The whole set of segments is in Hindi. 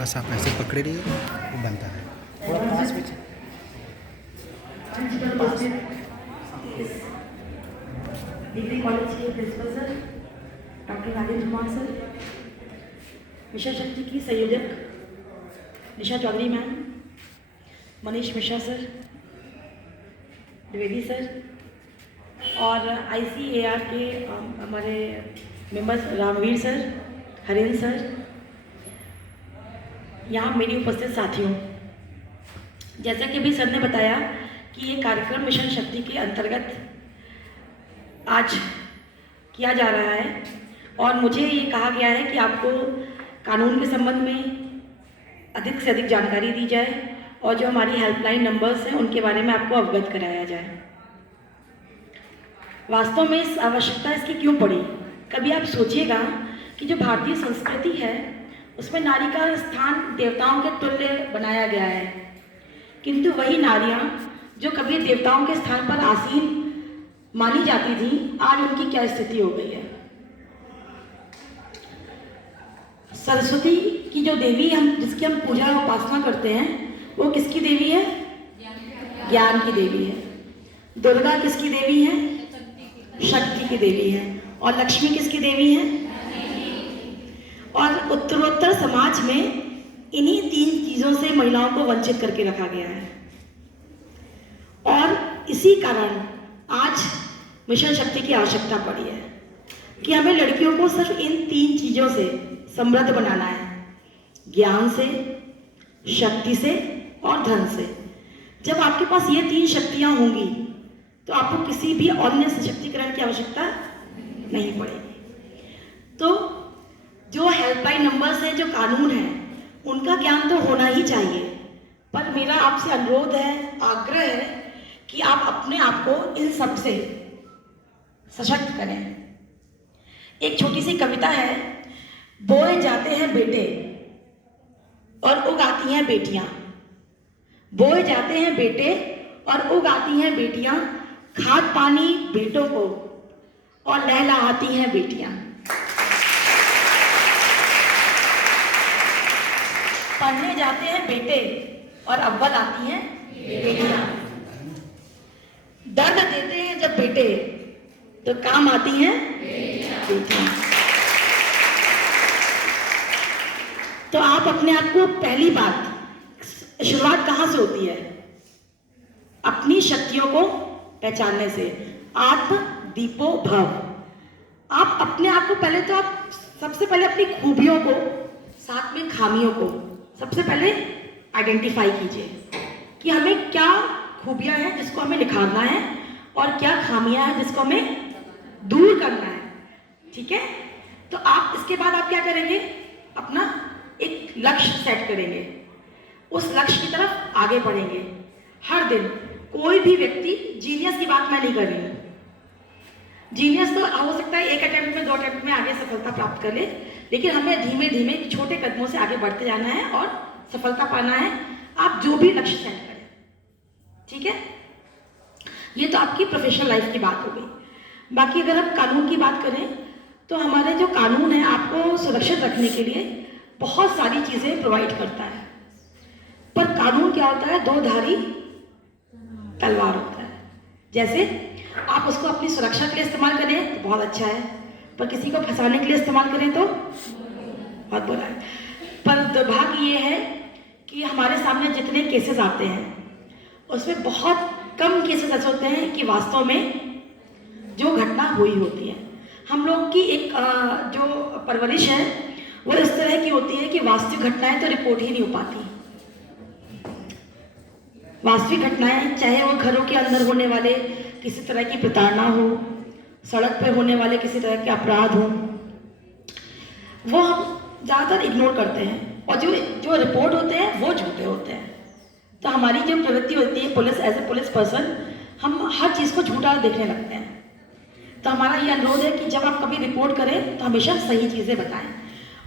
बस आप ऐसे पकड़े रहिए, वो बनता है। थोड़ा पास में पास। डिग्री कॉलेज के principal sir doctor Rajendra Kumar sir, mission Shakti की संयोजक Nisha Chaudhary ma'am, Manish Mishra sir, Dwivedi sir और ICAR के हमारे members Ramveer sir, Harendra sir, यहाँ मेरी उपस्थित साथियों, जैसा कि अभी सर ने बताया कि ये कार्यक्रम मिशन शक्ति के अंतर्गत आज किया जा रहा है और मुझे ये कहा गया है कि आपको कानून के संबंध में अधिक से अधिक जानकारी दी जाए और जो हमारी हेल्पलाइन नंबर्स हैं उनके बारे में आपको अवगत कराया जाए। वास्तव में इस आवश्यकता इसकी क्यों पड़ी? कभी आप सोचिएगा कि जो भारतीय संस्कृति है उसमें नारी का स्थान देवताओं के तुल्य बनाया गया है, किंतु वही नारियां जो कभी देवताओं के स्थान पर आसीन मानी जाती थी, आज उनकी क्या स्थिति हो गई है। सरस्वती की जो देवी जिसकी हम पूजा और उपासना करते हैं वो किसकी देवी है? ज्ञान की देवी है। दुर्गा किसकी देवी है? शक्ति की देवी है। और लक्ष्मी किसकी देवी है? और उत्तरोत्तर समाज में इन्हीं 3 चीजों से महिलाओं को वंचित करके रखा गया है और इसी कारण आज मिशन शक्ति की आवश्यकता पड़ी है कि हमें लड़कियों को सिर्फ इन 3 चीजों से समृद्ध बनाना है, ज्ञान से, शक्ति से और धन से। जब आपके पास ये 3 शक्तियां होंगी तो आपको किसी भी अन्य सशक्तिकरण की आवश्यकता नहीं पड़ेगी। तो जो हेल्पलाइन नंबर्स हैं, जो कानून है, उनका ज्ञान तो होना ही चाहिए, पर मेरा आपसे अनुरोध है, आग्रह है कि आप अपने आप को इन सब से सशक्त करें। एक छोटी सी कविता है, बोए जाते हैं बेटे और उगाती हैं बेटियां, बोए जाते हैं बेटे और उगाती हैं बेटियां, खाद पानी बेटों को और लहलहाती हैं बेटियां। पढ़ने जाते हैं बेटे और अव्वल आती हैं बेटियां, दर्द देते हैं जब बेटे तो काम आती हैं बेटियां। तो आप अपने आप को, पहली बात, शुरुआत कहाँ से होती है? अपनी शक्तियों को पहचानने से। आत्म दीपो भव। आप अपने आप को पहले तो आप सबसे पहले अपनी खूबियों को, साथ में खामियों को सबसे पहले आइडेंटिफाई कीजिए कि हमें क्या खूबियां हैं जिसको हमें निखारना है और क्या खामियां हैं जिसको हमें दूर करना है। ठीक है? तो आप इसके बाद आप क्या करेंगे? अपना एक लक्ष्य सेट करेंगे, उस लक्ष्य की तरफ आगे बढ़ेंगे हर दिन। कोई भी व्यक्ति, जीनियस की बात मैं नहीं कर रही हूँ, जीनियस तो हो सकता है 1 अटेम्प्ट में 2 अटेम्प्ट में आगे सफलता प्राप्त कर ले, लेकिन हमें धीमे धीमे छोटे कदमों से आगे बढ़ते जाना है और सफलता पाना है। आप जो भी लक्ष्य सेट करें, ठीक है? ये तो आपकी प्रोफेशनल लाइफ की बात हो गई। बाकी अगर हम कानून की बात करें तो हमारे जो कानून है आपको सुरक्षित रखने के लिए बहुत सारी चीजें प्रोवाइड करता है, पर कानून क्या होता है? 2 धारी तलवार होता है। जैसे आप उसको अपनी सुरक्षा के लिए इस्तेमाल करें तो बहुत अच्छा है, पर किसी को फंसाने के लिए इस्तेमाल करें तो बहुत बुरा है। पर दुर्भाग्य ये है कि हमारे सामने जितने केसेस आते हैं उसमें बहुत कम केसेस ऐसे होते हैं कि वास्तव में जो घटना हुई होती है। हम लोग की एक जो परवरिश है वो इस तरह की होती है कि वास्तविक घटनाएं तो रिपोर्ट ही नहीं हो पाती। वास्तविक घटनाएं, चाहे वो घरों के अंदर होने वाले किसी तरह की प्रताड़ना हो, सड़क पर होने वाले किसी तरह के अपराध हो, वो हम ज़्यादातर इग्नोर करते हैं और जो रिपोर्ट होते हैं वो झूठे होते हैं। तो हमारी जो प्रवृत्ति होती है police, as a police person, हम हर चीज़ को झूठा देखने लगते हैं। तो हमारा ये अनुरोध है कि जब आप कभी रिपोर्ट करें तो हमेशा सही चीज़ें बताएं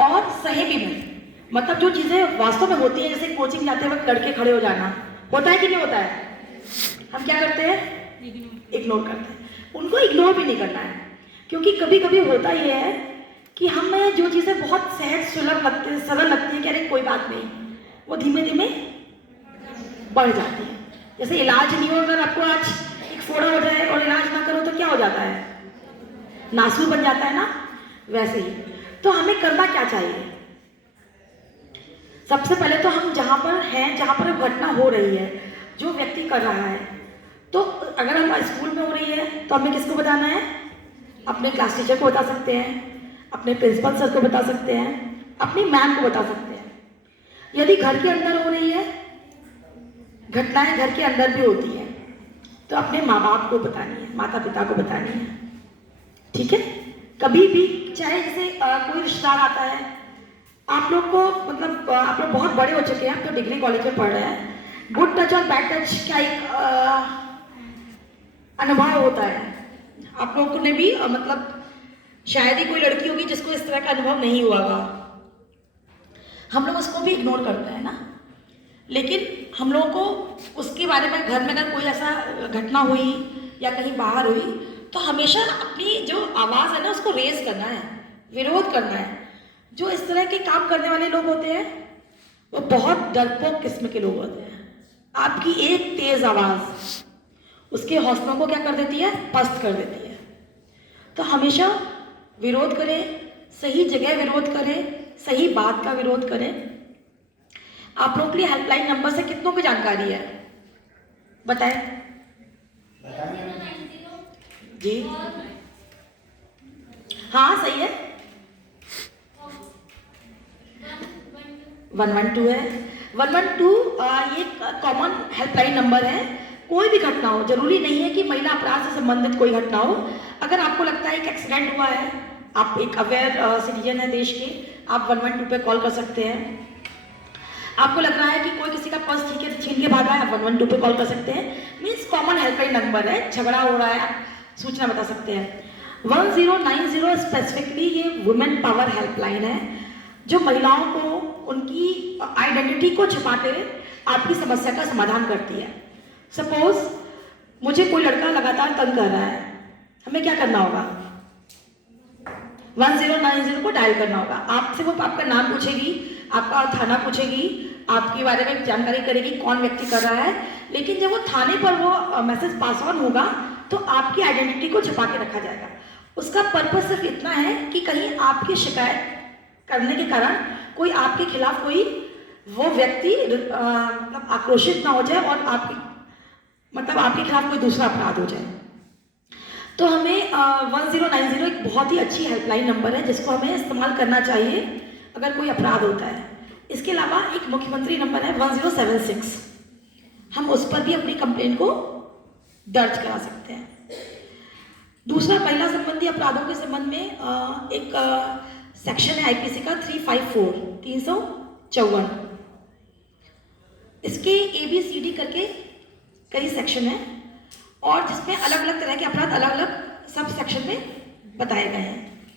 और सही भी में, मतलब जो चीज़ें वास्तव में होती हैं, जैसे कोचिंग जाते वक्त लड़के खड़े हो जाना, होता है कि नहीं होता है? हम क्या करते हैं? इग्नोर करते हैं। उनको इग्नोर भी नहीं करना है, क्योंकि कभी कभी होता ये है कि हमें जो चीज़ें बहुत सहज सुलभ लगती है, सरल लगती है कि अरे कोई बात नहीं, वो धीमे धीमे बढ़ जाती है। जैसे इलाज नहीं हो, अगर आपको आज एक फोड़ा हो जाए और इलाज ना करो तो क्या हो जाता है, नासूर बन जाता है ना, वैसे ही। तो हमें करना क्या चाहिए? सबसे पहले तो हम जहाँ पर हैं, जहाँ पर घटना हो रही है, जो व्यक्ति कर रहा है, तो अगर हम स्कूल में हो रही है तो हमें किसको बताना है? अपने क्लास टीचर को बता सकते हैं, अपने प्रिंसिपल सर को बता सकते हैं, अपनी मैम को बता सकते हैं। यदि घर के अंदर हो रही है, घटनाएं घर के अंदर भी होती हैं, तो अपने माँ बाप को बतानी है, माता पिता को बतानी है, ठीक है? कभी भी चाहे जैसे कोई रिश्तेदार आता है, आप लोग को मतलब आप लोग बहुत बड़े हो चुके हैं, आप तो डिग्री कॉलेज में पढ़ रहे हैं, गुड टच और बैड टच का एक अनुभव होता है। आप लोगों ने भी मतलब शायद ही कोई लड़की होगी जिसको इस तरह का अनुभव नहीं हुआ होगा। हम लोग उसको भी इग्नोर करते हैं ना, लेकिन हम लोगों को उसके बारे में घर में अगर कोई ऐसा घटना हुई या कहीं बाहर हुई तो हमेशा अपनी जो आवाज़ है ना उसको रेज करना है, विरोध करना है। जो इस तरह के काम करने वाले लोग होते हैं वो बहुत डरपोक किस्म के लोग होते हैं। आपकी एक तेज आवाज़ उसके हौसलों को क्या कर देती है? पस्त कर देती है। तो हमेशा विरोध करें, सही जगह विरोध करें, सही बात का विरोध करें। आप लोगों के लिए हेल्पलाइन नंबर से कितनों की जानकारी है बताएं जी? हाँ सही है, 112 है। 112 ये कॉमन हेल्पलाइन नंबर है। कोई भी घटना हो, जरूरी नहीं है कि महिला अपराध से संबंधित कोई घटना हो। अगर आपको लगता है कि एक्सीडेंट हुआ है, आप एक अवेयर सिटीजन है देश के, आप 112 पे कॉल कर सकते हैं। आपको लग रहा है कि कोई किसी का पर्स छीन के भागा है, आप 112 पे कॉल कर सकते हैं। मीन्स कॉमन हेल्पलाइन नंबर है, झगड़ा हो रहा है, आप सूचना बता सकते हैं। 1090 स्पेसिफिकली ये वुमेन पावर हेल्पलाइन है, जो महिलाओं को उनकी आइडेंटिटी को छुपा कर आपकी समस्या का समाधान करती है। सपोज मुझे कोई लड़का लगातार तंग कर रहा है, हमें क्या करना होगा? 1090 को डायल करना होगा। आपसे वो आपका नाम पूछेगी, आपका थाना पूछेगी, आपके बारे में जानकारी करेगी कौन व्यक्ति कर रहा है। लेकिन जब वो थाने पर वो मैसेज पास ऑन होगा तो आपकी आइडेंटिटी को छुपा के रखा जाएगा। उसका पर्पस सिर्फ इतना है कि कहीं आपकी शिकायत करने के कारण कोई आपके खिलाफ कोई वो व्यक्ति मतलब आक्रोशित ना हो जाए और आपके खिलाफ कोई दूसरा अपराध हो जाए। तो हमें 1090 एक बहुत ही अच्छी हेल्पलाइन नंबर है जिसको हमें इस्तेमाल करना चाहिए अगर कोई अपराध होता है। इसके अलावा एक मुख्यमंत्री नंबर है 1076, हम उस पर भी अपनी कंप्लेंट को दर्ज करा सकते हैं। दूसरा, महिला संबंधी अपराधों के संबंध में एक सेक्शन है आईपीसी का 354 इसके ABCD करके कई सेक्शन है और जिसमें अलग अलग तरह के अपराध अलग अलग सब सेक्शन में बताए गए हैं।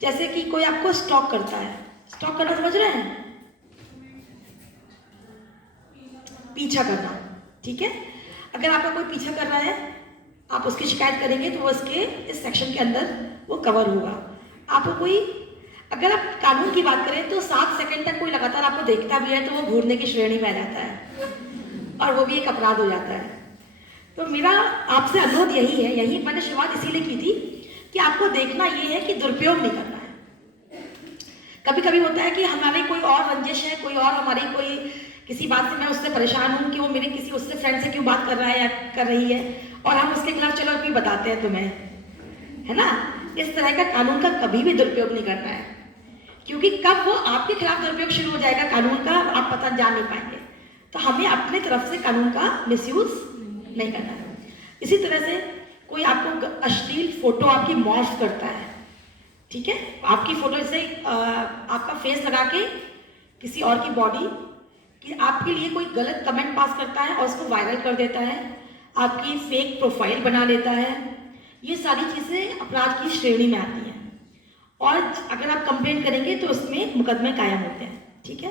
जैसे कि कोई आपको स्टॉक करता है, स्टॉक करना समझ रहे हैं? पीछा करना, ठीक है? अगर आपका कोई पीछा कर रहा है, आप उसकी शिकायत करेंगे तो वो इसके इस सेक्शन के अंदर वो कवर होगा। आपको कोई, अगर आप कानून की बात करें तो 7 सेकंड तक कोई लगातार आपको देखता भी है तो वो घूरने की श्रेणी में आ जाता है और वो भी एक अपराध हो जाता है। तो मेरा आपसे अनुरोध यही है, यही मैंने शुरुआत इसीलिए की थी कि आपको देखना ये है कि दुरुपयोग नहीं करना है। कभी कभी होता है कि हमारी कोई और रंजिश है, कोई और हमारी कोई किसी बात से मैं उससे परेशान हूँ कि वो मेरे किसी उससे फ्रेंड से क्यों बात कर रहा है या कर रही है, और हम उसके खिलाफ चलो अभी बताते हैं तुम्हें, है ना? इस तरह का कानून का कभी भी दुरुपयोग नहीं करना है, क्योंकि कब वो आपके खिलाफ दुरुपयोग शुरू हो जाएगा कानून का, आप पता जान नहीं पाएंगे। तो हमें अपनी तरफ से कानून का मिसयूज नहीं करना है। इसी तरह से कोई आपको अश्लील फोटो आपकी मॉर्फ करता है, ठीक है? आपकी फोटो से आपका फेस लगा के किसी और की बॉडी कि आपके लिए कोई गलत कमेंट पास करता है और उसको वायरल कर देता है, आपकी फेक प्रोफाइल बना लेता है, ये सारी चीज़ें अपराध की श्रेणी में आती हैं और अगर आप कंप्लेंट करेंगे तो उसमें मुकदमे कायम होते हैं, ठीक है?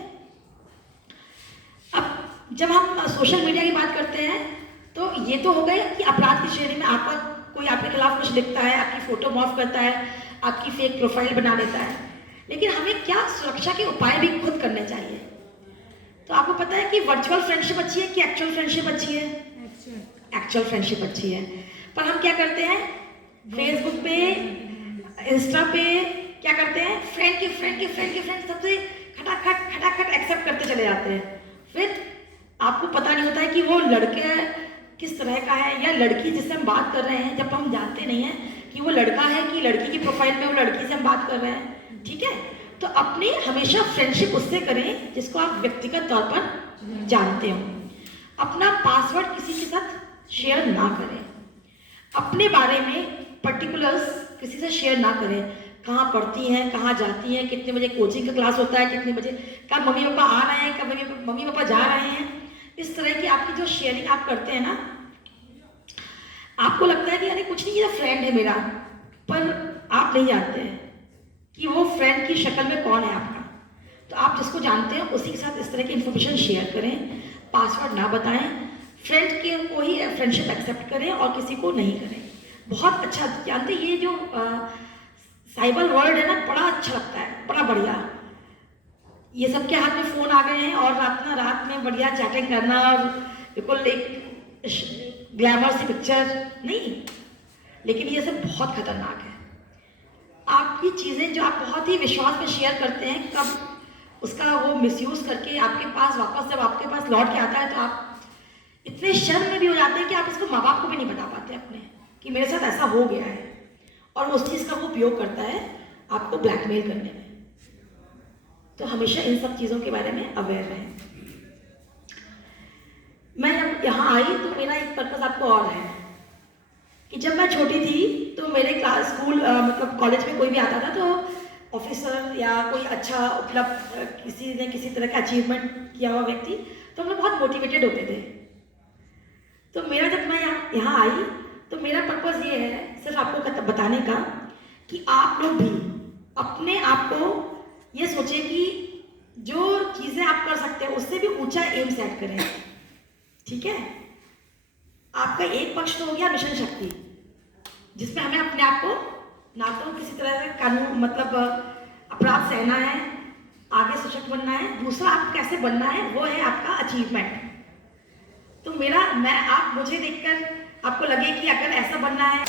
अब जब हम सोशल मीडिया की बात करते हैं तो ये तो हो गए कि अपराध की श्रेणी में आपका कोई आपके खिलाफ कुछ लिखता है, आपकी फोटो मॉर्फ करता है, आपकी फेक प्रोफाइल बना लेता है। लेकिन हमें क्या सुरक्षा के उपाय भी खुद करने चाहिए। तो आपको पता है कि वर्चुअल फ्रेंडशिप अच्छी है कि एक्चुअल फ्रेंडशिप अच्छी है? एक्चुअल फ्रेंडशिप अच्छी है। पर हम क्या करते हैं, फेसबुक पे, इंस्टा पे क्या करते हैं, फ्रेंड सबसे खटाखट एक्सेप्ट करते चले जाते हैं। फिर आपको पता नहीं होता है कि वो लड़के किस तरह का है या लड़की जिससे हम बात कर रहे हैं, जब हम जानते नहीं हैं कि वो लड़का है कि लड़की की प्रोफाइल में वो लड़की से हम बात कर रहे हैं, ठीक है। तो अपनी हमेशा फ्रेंडशिप उससे करें जिसको आप व्यक्तिगत तौर पर जानते हो। अपना पासवर्ड किसी के साथ शेयर ना करें, अपने बारे में पर्टिकुलर्स किसी से शेयर ना करें, कहाँ पढ़ती हैं, कहाँ जाती हैं, कितने बजे कोचिंग का क्लास होता है, कितने बजे, कब मम्मी पापा आ रहे हैं, कब मम्मी पापा जा रहे हैं। इस तरह की आपकी जो शेयरिंग आप करते हैं ना, आपको लगता है कि अरे कुछ नहीं, ये फ्रेंड है मेरा, पर आप नहीं जानते हैं कि वो फ्रेंड की शक्ल में कौन है आपका। तो आप जिसको जानते हैं उसी के साथ इस तरह की इन्फॉर्मेशन शेयर करें, पासवर्ड ना बताएं, फ्रेंड के को ही फ्रेंडशिप एक्सेप्ट करें और किसी को नहीं करें। बहुत अच्छा, जानते ये जो साइबर वर्ल्ड है ना, बड़ा अच्छा लगता है, बड़ा बढ़िया। ये सबके हाथ में फ़ोन आ गए हैं और रात में बढ़िया चैटिंग करना और बिल्कुल एक ग्लैमर सी पिक्चर नहीं, लेकिन ये सब बहुत खतरनाक है। आपकी चीज़ें जो आप बहुत ही विश्वास में शेयर करते हैं, कब उसका वो मिसयूज़ करके आपके पास वापस जब आपके पास लौट के आता है तो आप इतने शर्म में भी हो जाते हैं कि आप इसको माँ बाप को भी नहीं बता पाते अपने कि मेरे साथ ऐसा हो गया है, और उस चीज़ का वो उपयोग करता है आपको ब्लैकमेल करने में। तो हमेशा इन सब चीज़ों के बारे में अवेयर रहें। मैं जब यहाँ आई तो मेरा एक पर्पज़ आपको और है कि जब मैं छोटी थी तो मेरे क्लास स्कूल मतलब कॉलेज में कोई भी आता था तो ऑफिसर या कोई अच्छा उपलब्ध किसी ने किसी तरह का अचीवमेंट किया हुआ व्यक्ति, तो हम लोग बहुत मोटिवेटेड होते थे। तो मेरा जब मैं यहाँ आई तो मेरा पर्पज़ ये है सिर्फ आपको बताने का कि आप लोग भी अपने आप को ये सोचें कि जो चीज़ें आप कर सकते हैं उससे भी ऊंचा एम सेट करें, ठीक है। आपका एक पक्ष तो हो गया मिशन शक्ति, जिसमें हमें अपने आप को ना तो किसी तरह से कानून मतलब अपराध सहना है, आगे सशक्त बनना है। दूसरा आप कैसे बनना है वो है आपका अचीवमेंट। तो आप मुझे देखकर आपको लगे कि अगर ऐसा बनना है